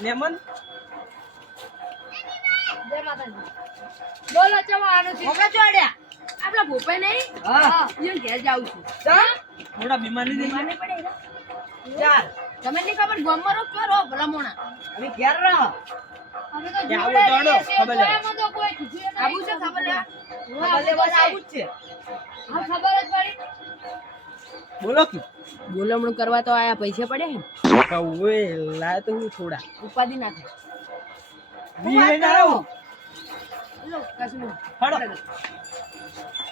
મહેમાન જય માતાજી બોલો ચલો આનો મોકા ચોડ્યા આપણા ભોપાઈ નહીં? હા. ઈયોને ઘેર જાઉં છું. ચા થોડા બીમાર મને પડે ચાલ. તમે નહીં ખબર ગમરો ક્યો રહો ભલા મોણા? અમે ઘેર રહો. અમે તો જોડે ખબર લે તો કોઈ આવું છે ખબર લે ખબર લે બસ આવું જ છે. હા, ખબર જ પડી. બોલો કે બોલમણું કરવા તો આયા પૈસા પડે હે. ઓએ લાય તો હું થોડા. ઉપાદી નાખે. વીરે ના આવો. લો, કશું. હડો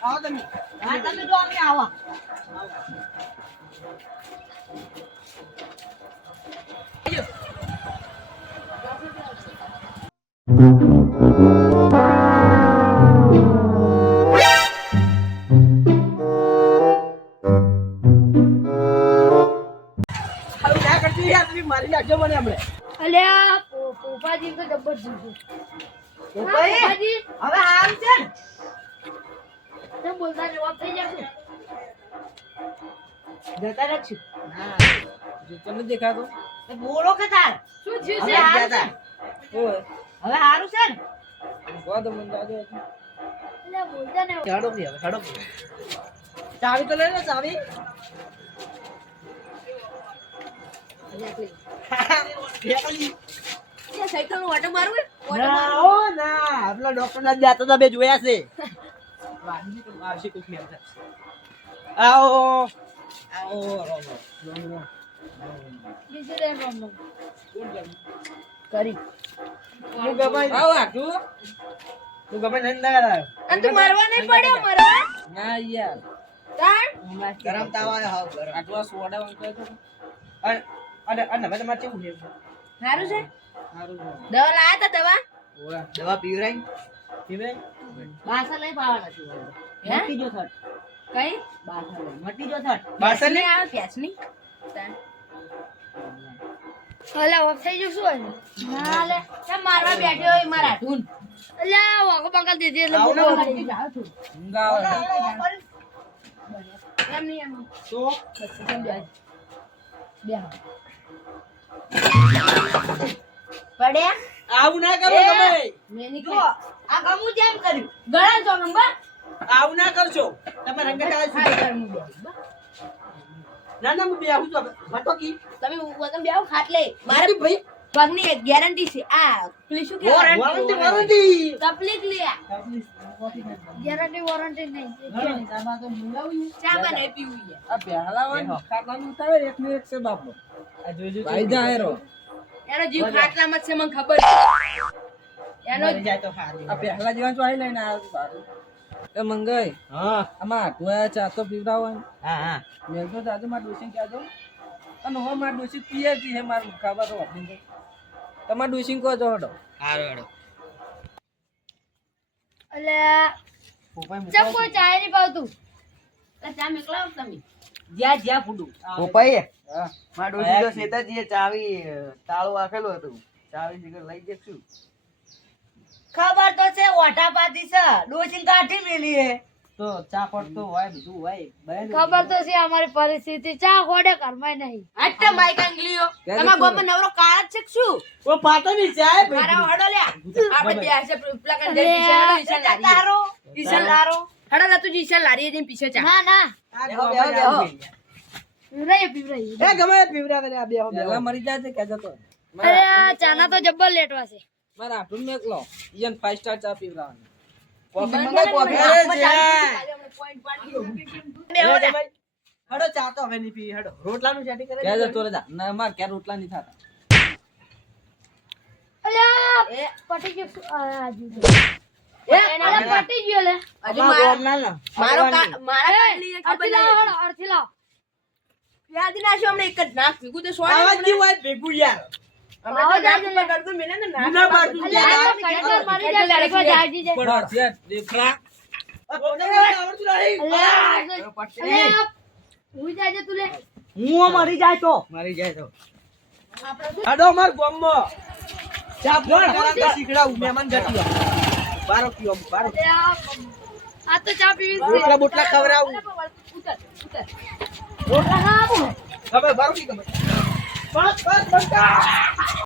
આવો તમે. હા તમે જો અમે આવો. હારું કરજો મારી નાખજો મને હમણે. અલ્યા પોપાજી તો જબ્બર જીવશે પોપાજી? હવે આમ છે ને. તમે બોલતા જવાબ થઈ જશે. જતા રાખશું. જો તમને દેખાતો. બોલો કે તાર. શું થયું છે? હારું છે હવે સારું છે ને. વાદ મને દાદો અલ્યા બોલતા ને. ચાડો કે હવે ચાડો ચાવી તો લઈ લો ચાવી. કરી હું ગમાઈ આવો આટુ હું ગમાઈ નંદ ના અને તું મારવા નહીં પડ્યો મારવા ના યાર. તાણ ગરમ તાવા હાવ ગરમ. આટવા સોડા વાંગ તો અને અને હવે તમારે કેવું છે? સારું છે? સારું દવા લાયા તા દવા? દવા પીવરાઈ પીવે? બાસા લઈ પાવાના છું હે? મટી જો થટ કઈ? બાસા લઈ. મટી જો થટ બાસા નહીં આવે પ્યાસની અલે ઓફ થઈ જશું હોય ના લે. કેમ મારવા બેઠ્યો હોય મારા? ધૂન. અલ્યા વાગો પંકલ દીધી એટલે બોલો જાવ છું ઊંઘ એમ નહીં એમ. તો? કેમ બે બે પડ્યા? આવું ના કરો તમે. મેં જો આ ગમું જેમ કર્યું. ગળા છો નંબર. આવું ના કરશો. તમે રંગત આવે ના ના હું બે આવું છું બતો તમે વતન બે આવો ખાટલે. મારે ભાઈ પગની ગેરંટી છે. આ પેલી શું કહેવાય? વોરંટી વોરંટી તકલીફ લ્યા ગેરંટી વોરંટી નહીં. ચા બને પીવું છે. આ પહેલાવાન ખાટલાનું ઉતારે એક ને એક છે બાપો. આ જોજો ભાઈ જાય રો એનો જીવ ખાટલામાં જ છે મને ખબર છે. એનો જાય તો હારી. આ પહેલા જીવન ચોઈ લઈને આવ્યો સારું એ મંગાઈ હા. આમાં આટવા ચા તો પીવડાવો હા હા. મેં તો દાદુ માં ડોસી કહેજો. અને હો માર ડોસી પીએ છે હે મારું ખાવા તો વાપરી તમાર ડુસિંગ કહો છો હડો. હારો હડો. અલે પોપાઈ ચાય નહીં પાવતું ચા મેકલાવ તમે. જ્યાં જ્યાં ફૂડું પોપાઈએ હા. મારા ડોશી તો નેતાજીએ ચાવી તાળું આપેલું હતું. ચાવી શીખર લઈ જશું ખબર તો છે ઓટા પાતી છે ડોસીને કાઢી મેલી હે તો ચા પડતો હોય બધું હોય. ખબર તો છે અમારી પરિસ્થિતિ. ચા ખોડે કરમાય નહીં. આટલે માઈક આંગલીઓ તમારા ગોમાં નવરો કાળ જ છે શું? ઓ પાતો ની ચાય મારા હડો લે આપણે બે હશે પેલા અરે, ઈશાન લારી તારો. ઈશાન લારો હડો ના તું ઈશાન લારી જઈને પીછે ચા. ના ના. બેહો, બેહો, બેહો. પીવરાઈએ પીવરાઈએ એ ગમે એ કરે આ બેહો બેહો. મરી જાય છે કેજો તો. અરે ચાના તો જબ્બર લેટવા છે. મારા આટલું મેક ઈયન 5 સ્ટાર ચા પીવડાવવાની. Coffee મંગાવ, coffee. અરે આપણે હડો હડો ચા તો હવે નહીં પી હડો. રોટલાનું સેટિંગ કરે કેજો તો જા ના માર કે રોટલા નહીં થતા? અલ્યા પટી ગયો શું? આજુ તો. અલ્યા પટી ગયો લે. હજુ મારા મારો મારા કાઢલી ખબર અડધી લાવો નહીં. હળો, અડધી લાવો. યાદ નાખ્યો હમણાં એક જ નાખ. ભેગું તો આવાજ જી હોય? ભેગું યાર. હું જાજે તું લે હું મરી જાય તો મારી જાય તો હડો માર ગોમો ચા ફોન શીખડાવું મહેમાન જતી બારો પીવો બારો આ તો ચા પીવી બોટલા બોટલા ખવડાવું ઉતર ઉતર રોટલા ખાવું ખબર બારો કી ખબર બસ બસ